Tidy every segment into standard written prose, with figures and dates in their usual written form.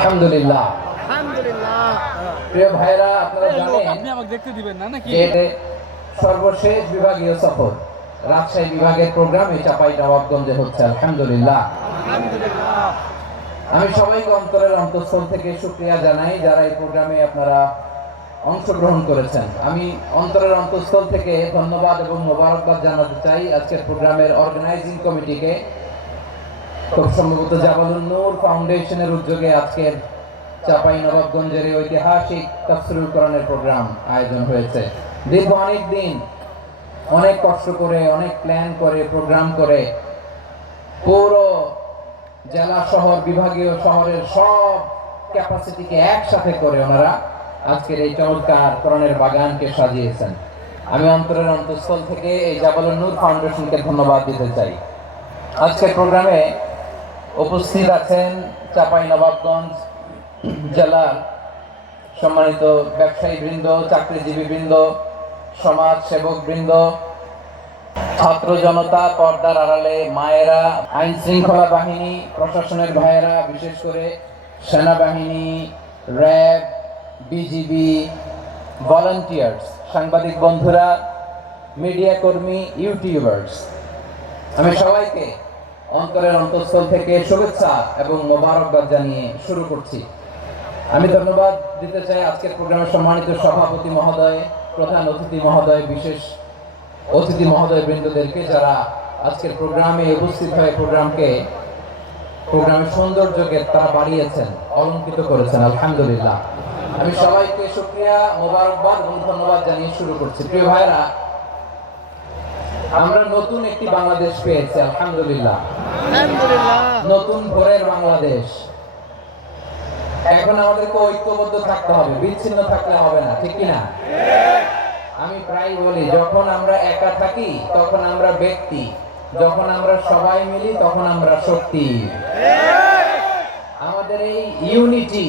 আলহামদুলিল্লাহ। প্রিয় ভাইরা, আপনারা জানেন আপনি আমাকে দেখতে দিবেন না নাকি? যে সর্বশেষ বিভাগীয় সফর রাজশাহী বিভাগের প্রোগ্রাম এই চাঁপাইনবাবগঞ্জে হচ্ছে। আলহামদুলিল্লাহ। আমি সবাইকে অন্তরের অন্তঃস্থল থেকে শুকরিয়া জানাই যারা এই প্রোগ্রামে আপনারা অংশগ্রহণ করেছেন। আমি অন্তরের অন্তঃস্থল থেকে ধন্যবাদ এবং মোবারকবাদ জানাতে চাই আজকের প্রোগ্রামের অর্গানাইজিং কমিটিকে। খুব সম্ভবত জাবালুন নূর ফাউন্ডেশনের উদ্যোগে আজকের চাঁপাইনবাবগঞ্জের এই ঐতিহাসিক তাফসীরুল কোরআনের প্রোগ্রাম আয়োজন হয়েছে। দীর্ঘ অনেক দিন অনেক কষ্ট করে, অনেক প্ল্যান করে, প্রোগ্রাম করে পুরো জেলা শহর, বিভাগীয় শহরের সব ক্যাপাসিটিকে একসাথে করে ওনারা আজকের এই চমৎকার কোরআনের বাগানকে সাজিয়েছেন। আমি অন্তরের অন্তঃস্থল থেকে এই জাবালুন নূর ফাউন্ডেশনকে ধন্যবাদ দিতে চাই। আজকের প্রোগ্রামে উপস্থিত আছেন চাঁপাইনবাবগঞ্জ জেলার সম্মানিত ব্যবসায়ী বৃন্দ, চাকরিজীবী বৃন্দ, সমাজ সেবক বৃন্দ, ছাত্র জনতা, পর্দার আড়ালে মায়েরা, আইন শৃঙ্খলা বাহিনী, প্রশাসনের ভাইয়েরা, বিশেষ করে সেনাবাহিনী, র্যাব, বিজিবি, ভলান্টিয়ার্স, সাংবাদিক বন্ধুরা, মিডিয়া কর্মী, ইউটিউবার্স, আমি সবাইকে অন্তরের অন্তঃস্থল থেকে শুভেচ্ছা এবং মোবারকবাদ জানিয়ে শুরু করছি। আমি ধন্যবাদ দিতে চাই আজকের প্রোগ্রামের সম্মানিত সভাপতি মহোদয়, প্রধান অতিথি মহোদয়, বিশেষ অতিথি মহোদয় বৃন্দদেরকে যারা আজকের প্রোগ্রামে উপস্থিত হয়ে প্রোগ্রামের সৌন্দর্যকে তারা বাড়িয়েছেন, অলঙ্কিত করেছেন। আলহামদুলিল্লাহ। আমি সবাইকে শুকরিয়া, মোবারকবাদ এবং ধন্যবাদ জানিয়ে শুরু করছি। প্রিয় ভাইরা, আমরা নতুন একটি বাংলাদেশ পেয়েছি। আলহামদুলিল্লাহ। নতুন ভোরের বাংলাদেশ। এখন আমাদেরকে ঐক্যবদ্ধ থাকতে হবে, বিচ্ছিন্ন থাকলে হবে না, ঠিক কিনা? আমি প্রায় বলি, যখন আমরা একা থাকি তখন আমরা ব্যক্তি, যখন আমরা সবাই মিলি তখন আমরা শক্তি। আমাদের এই ইউনিটি,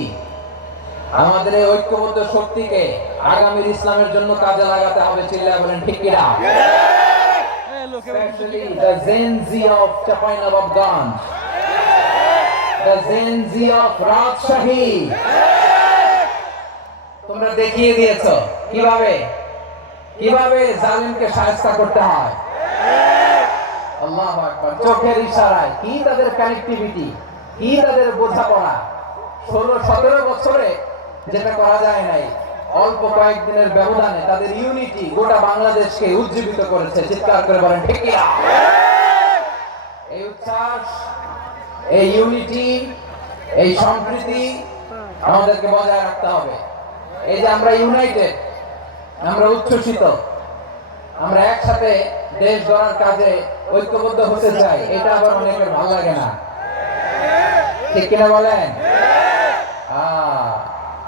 আমাদের এই ঐক্যবদ্ধ শক্তিকে আগামীর ইসলামের জন্য কাজে লাগাতে হবে। চিল্লায় বলেন ঠিক কিনা? Especially the Gen Z of Chapainababganj, the Gen Z of Rajshahi. তোমরা দেখিয়ে দিয়েছো কিভাবে জালিমকে শায়েস্তা করতে হয়। আল্লাহু আকবার। চোখের ইশারায় কি তাদের কানেক্টিভিটি, কি তাদের বোঝাপড়া। 16-17 বছরে যেটা করা যায় নাই, অল্প কয়েকদিনের ব্যবধানে তাদের ইউনিটি গোটা বাংলাদেশকে উজ্জীবিত করেছে। চিৎকার করে বলেন ঠিক কিনা? এই উচ্ছ্বাস, এই ইউনিটি, এই সম্প্রীতি আমাদেরকে বজায় রাখতে হবে। এই যে আমরা ইউনাইটেড, আমরা উচ্ছ্বসিত, আমরা একসাথে দেশ গড়ার কাজে ঐক্যবদ্ধ হতে চাই, এটা আবার অনেকের ভালো লাগে না, ঠিক কিনা বলেন?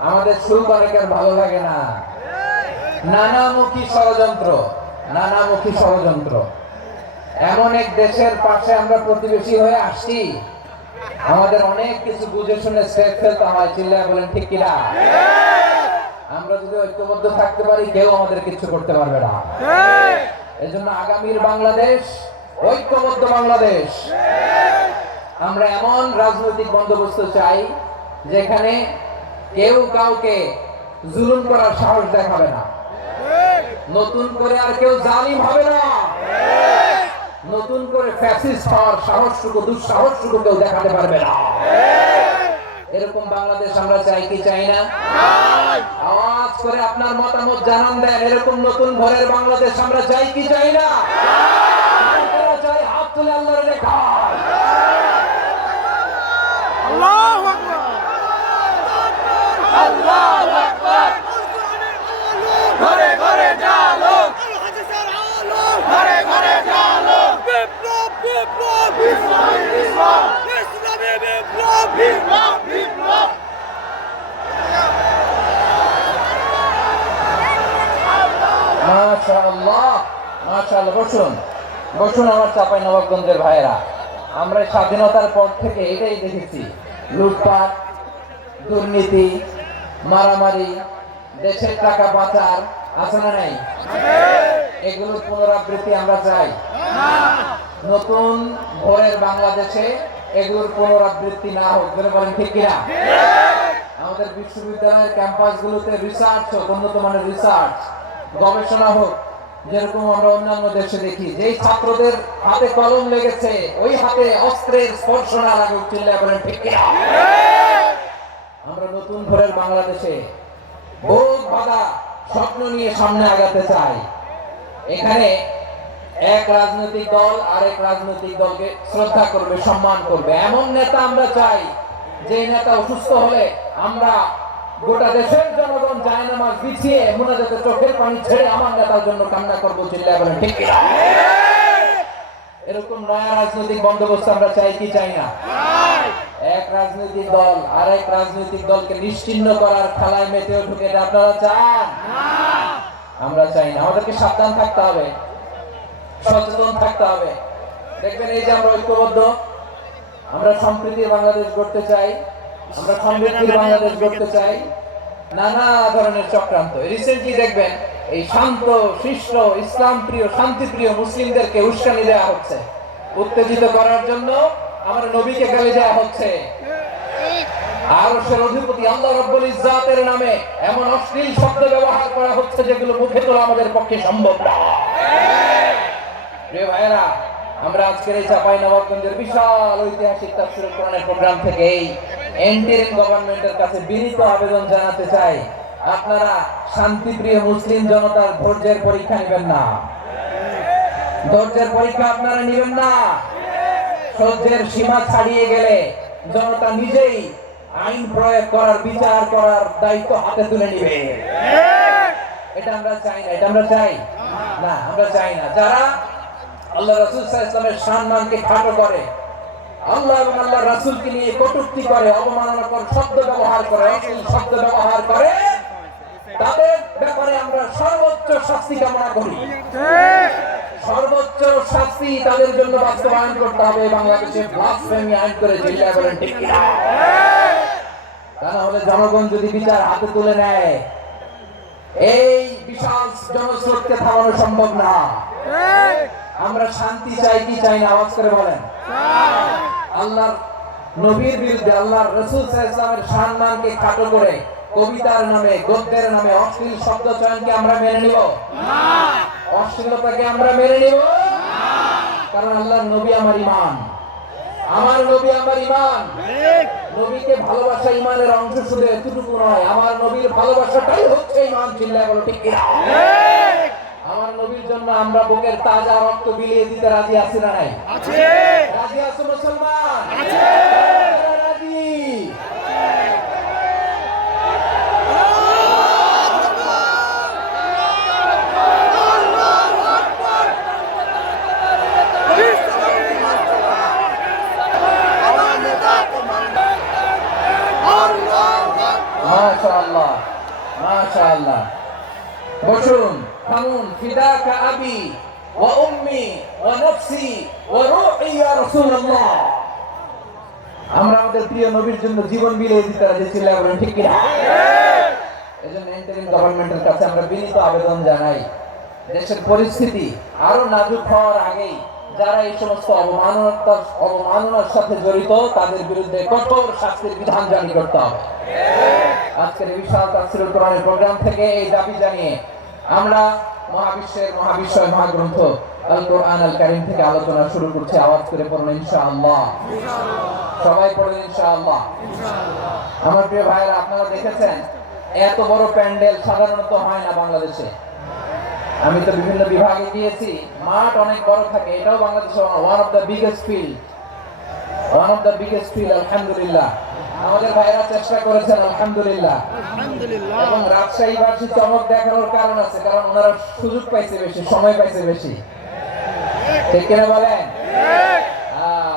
আমাদের সুখ অনেকের ভালো লাগে না। নানামুখী ষড়যন্ত্র। এমন এক দেশের পাশে আমরা প্রতিবেশী হয়ে আসছি, আমাদের অনেক কিছু বুঝে শুনে স্টেপ ফেলতে হয়। চিল্লায় বলেন ঠিক কিনা? আমরা যদি ঐক্যবদ্ধ থাকতে পারি, কেউ আমাদের কিছু করতে পারবে না। এজন্য আগামীর বাংলাদেশ ঐক্যবদ্ধ বাংলাদেশ। আমরা এমন রাজনৈতিক বন্দোবস্ত চাই যেখানে কেউ কাউকে জুলুম করার সাহস দেখাবে না, নতুন করে আর কেউ জালিম হবে না, নতুন করে ফ্যাসিস্ট হওয়ার সাহসটুকু, দুঃসাহসটুকু কেউ দেখাতে পারবে না। এরকম বাংলাদেশ আমরা চাই কি চাই না? আওয়াজ করে আপনার মতামত জানান দেন। এরকম নতুন ভোরের বাংলাদেশ আমরা চাই কি চাই না? চাই, হাত তুলে আল্লাহর দেখায়। আল্লাহু আকবার, আল্লাহু আকবার। ঘরে ঘরে জালো, ঘরে ঘরে জালো। বিপ্লব বিপ্লব, ইসলামী বিপ্লব, ইসলামী বিপ্লব, বিপ্লব বিপ্লব। মাশাআল্লাহ, মাশাআল্লাহ। বসুন আমার চাঁপাইনবাবগঞ্জের ভাইয়েরা। আমরা স্বাধীনতার পর থেকে এটাই দেখেছি, লুটপাট, দুর্নীতি, মারামারি, দেশের টাকা পাচার, আছে না নাই? এগুলোর পুনরাবৃত্তি আমরা চাই। নতুন ভোরের বাংলাদেশে এগুলোর পুনরাবৃত্তি না হোক, বলেন ঠিক কিনা? আমাদের বিশ্ববিদ্যালয়ের ক্যাম্পাসগুলোতে রিসার্চ হোক, উন্নত মানের রিসার্চ গবেষণা হোক, যেরকম আমরা অন্যান্য দেশে দেখি, যেই ছাত্রদের হাতে কলম লেগেছে ওই হাতে অস্ত্রের স্পর্শ না লাগুক, চিল্লায় বলেন ঠিক কিনা? আমরা নতুন ভোরের বাংলাদেশে বুক বাঁধা স্বপ্ন নিয়ে সামনে আগাতে চাই। এখানে এক রাজনৈতিক দল আরেক রাজনৈতিক দলকে শ্রদ্ধা করবে, সম্মান করবে, এমন নেতা আমরা চাই যে নেতা অসুস্থ হলে আমরা গোটা দেশের জনগণ জায়নামাজ বিছিয়ে মুনাজাতে চোখের পানি ছেড়ে আমার নেতার জন্য কান্না করবো, চিল্লায় বলেন ঠিক কিনা? এরকম নয়া রাজনৈতিক বন্দোবস্ত আমরা চাই কি চাই না? এক রাজনৈতিক দল আরেক রাজনৈতিক দলকে নিশ্চিহ্ন করার খেলায় মেতেও ঢুকে আপনারা চান? আমরা চাই না। আমাদেরকে সাবধান থাকতে হবে, সচেতন থাকতে হবে। দেখবেন এই যে আমরা ঐক্যবদ্ধ, আমরা সম্প্রীতির বাংলাদেশ গড়তে চাই, আমরা সমৃদ্ধির বাংলাদেশ গড়তে চাই, নানা ধরনের চক্রান্ত। রিসেন্টলি দেখবেন এই শান্ত শিষ্ট ইসলাম প্রিয় শান্তিপ্রিয় মুসলিমদেরকে উস্কানি দেওয়া হচ্ছে, উত্তেজিত করার জন্য আমার নবীকে গালি দেওয়া হচ্ছে, আরশের অধিপতি আল্লাহ রাব্বুল ইজ্জাতের নামে এমন অশ্লীল শব্দ ব্যবহার করা হচ্ছে যেগুলো মুখে তোলা আমাদের পক্ষে সম্ভব না। প্রিয় ভাইরা, আমরা আজকের এই চাঁপাইনবাবগঞ্জের বিশাল ঐতিহাসিক তাফসীরুল কোরআনের প্রোগ্রাম থেকে এই ইন্টারিম গভর্নমেন্টের কাছে বিনীত আবেদন জানাতে চাই, আপনারা শান্তিপ্রিয় মুসলিম জনতার ধৈর্যের পরীক্ষা নেবেন না। ধৈর্যের পরীক্ষা আপনারা নেবেন না। সহ্যের সীমা ছাড়িয়ে গেলে জনতা নিজেই আইন প্রয়োগ করার, বিচার করার দায়িত্ব হাতে তুলে নিবে। এটা আমরা চাই না। এটা আমরা চাই না, আমরা চাই না। যারা আল্লাহ রাসূল সাল্লাল্লাহু আলাইহি ওয়াসাল্লামের সম্মানকে খাটো করে, আল্লাহ এবং আল্লাহ রাসূলকে নিয়ে কটূক্তি করে, অবমাননাকর শব্দ ব্যবহার করে, অশ্লীল শব্দ ব্যবহার করে, তাদের ব্যাপারে আমরা সর্বোচ্চ শাস্তি কামনা করি। সর্বোচ্চ শাস্তি তাদের জন্য বাস্তবায়ন করতে হবে। বাংলাদেশে ব্লাসফেমি আইন করে চিল্লায় বলেন ঠিক কিনা? তা না হলে জনগণ যদি বিচার হাতে তুলে নেয়, এই বিশাল জনস্রোতকে থামানো সম্ভব না। আমরা শান্তি চাই কি চাই না? আওয়াজ করে বলেন। আল্লাহর নবীর বিরুদ্ধে, আল্লাহর রাসূল সাল্লাল্লাহু আলাইহি ওয়াসাল্লামের সম্মানকে খাটো করে কবিতার নামে, গদ্যের নামে অশ্লীল শব্দ চয়নকে আমরা মেনে নিব না। অশ্লীলতাকে আমরা মেনে নিব না। কারণ আল্লাহর নবী আমার ঈমান, আমার নবী আমার ঈমান। নবীকে ভালোবাসা ঈমানের অংশ, শুধু এতটুকু নয়, আমার নবীর ভালোবাসাটাই হচ্ছে ঈমান। চিল্লায় বলো ঠিক কিনা? আমার নবীর জন্য আমরা বুকের তাজা রক্ত বিলিয়ে দিতে রাজি আছি না নাই? আছে। রাজি আছো মুসলমান? আছে। রাজি। মাশাআল্লাহ, মাশাআল্লাহ। বসুন, থামুন। ফিদাকা আবি ওয়া উম্মি ওয়া নাফসি ওয়া রূহি ইয়া রাসূলুল্লাহ। আমরা আমাদের প্রিয় নবীর জন্য জীবন বিলিয়ে দিতে রাজি, চিল্লায় বলেন ঠিক কিনা? এজন্য ইন্টারিম গভর্নমেন্টের কাছে আমরা বিনীত আবেদন জানাই, দেশের পরিস্থিতি আরো নাজুক হওয়ার আগেই যারা এই সমস্ত অবমাননার সাথে জড়িত তাদের বিরুদ্ধে কঠোর শাস্তির বিধান জারি করতে হবে। আজকের বিশাল তাফসীরুল কোরআনের প্রোগ্রাম থেকে এই দাবি জানিয়ে আমরা মহাবিশ্বের মহাবিশ্বয় মহাগ্রন্থ আল কোরআন আল কারীম থেকে আলোচনা শুরু করছি। আওয়াজ করে পড়ুন ইনশাআল্লাহ। সবাই পড়ুন ইনশাআল্লাহ। আমার প্রিয় ভাইরা, আপনারা দেখেছেন এত বড় প্যান্ডেল সাধারণত হয় না বাংলাদেশে। আমি তো বিভিন্ন বিভাগে গিয়েছি, মাঠ অনেক বড় থাকে। এটাও বাংলাদেশের one of the biggest field, আলহামদুলিল্লাহ। আমাদের ভাইরা চেষ্টা করেছেন, আলহামদুলিল্লাহ। এবং রাজশাহীবাসী চমক দেখানোর কারণ আছে, কারণ ওনারা সুযোগ পাইছে বেশি, সময় পাইছে বেশি, ঠিক কিনা বলেন?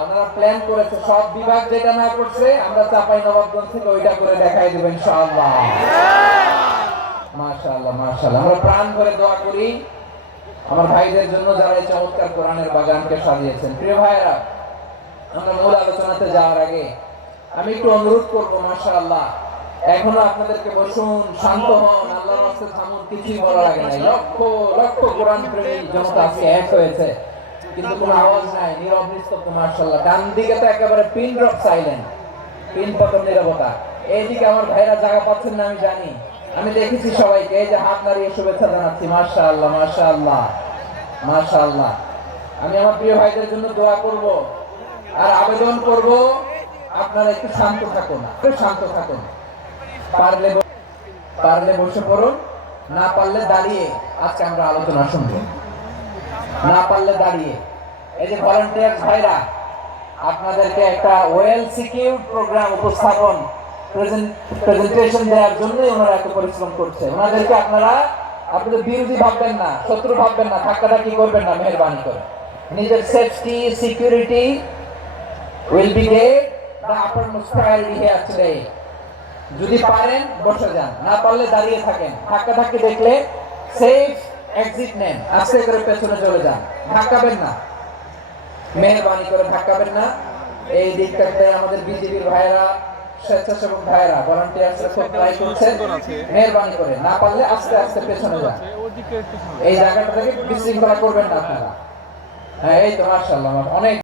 ওনারা প্ল্যান করেছে, সব বিভাগ যেটা না করছে আমরা চাঁপাইনবাবগঞ্জ থেকে ওইটা করে দেখাই দেব ইনশাআল্লাহ। মাশাআল্লাহ, মাশাআল্লাহ। আমরা প্রাণ ভরে দোয়া করি আমার ভাইদের জন্য যারা এই চমৎকার কোরআনের বাগানকে সাজিয়েছেন। প্রিয় ভাইরা, আমরা মূল আলোচনাতে যাওয়ার আগে আমি একটু অনুরোধ করবো, মাশাআল্লাহ, এখনো আপনাদেরকে বসুন, শান্ত হন, আল্লাহর রাস্তায় থামুন, কিছুই বলা লাগে নাই। লক্ষ লক্ষ কোরআন প্রেমী জনতা আজকে এক হয়েছে, কিন্তু কোনো আওয়াজ নাই, নীরব নিস্তব্ধ। মাশাআল্লাহ। ডান দিকে তো একেবারে পিন ড্রপ সাইলেন্ট, পিন পতন নীরবতা। এইদিকে আমার ভাইরা জায়গা পাচ্ছেন না আমি জানি, আমি দেখেছি সবাইকে, এই যে হাত নাড়িয়ে শুভেচ্ছা জানাচ্ছি। মাশাআল্লাহ মাশাআল্লাহ মাশাআল্লাহ। আমি আমার প্রিয় ভাইদের জন্য দোয়া করব আর আবেদন করব, আপনারা একটু শান্ত থাকুন, একটু শান্ত থাকুন। পারলে বসে পড়ুন, না পারলে দাঁড়িয়ে আজকে আমরা আলোচনা শুনবো। না পারলে দাঁড়িয়ে। এই যে ভলান্টিয়ার ভাইরা আপনাদেরকে একটা ওয়েল সিকিউরড প্রোগ্রাম উপস্থাপন প্রেজেন্টেশন দেওয়ার জন্য ওনারা এত পরিশ্রম করছে। ওনাদেরকে আপনারা আপনাদের বিরোধী ভাববেন না, শত্রু ভাববেন না, ধাক্কাধাক্কি করবেন না, মেহেরবানি করে। নিজের safety security will be the uppermost priority here today. যদি পারেন বসে যান, না পারলে দাঁড়িয়ে থাকেন। ধাক্কাধাক্কি দেখলে সেফ এক্সিট নেন, আস্তে করে পেছনে চলে যান, ধাক্কাবেন না, মেহেরবানি করে ধাক্কাবেন না। এই দিকটাতে আমাদের বিজেপির ভাইরা, স্বেচ্ছাসেবক ভাইরা, ভলান্টিয়ার্সরা খুব ট্রাই করছেন। মেহেরবানি করে না পারলে আস্তে আস্তে পেছনে যান, এই জায়গাটা থেকে বিশৃঙ্খলা করবেন না আপনারা। হ্যাঁ, এই তো মাশাআল্লাহ, অনেক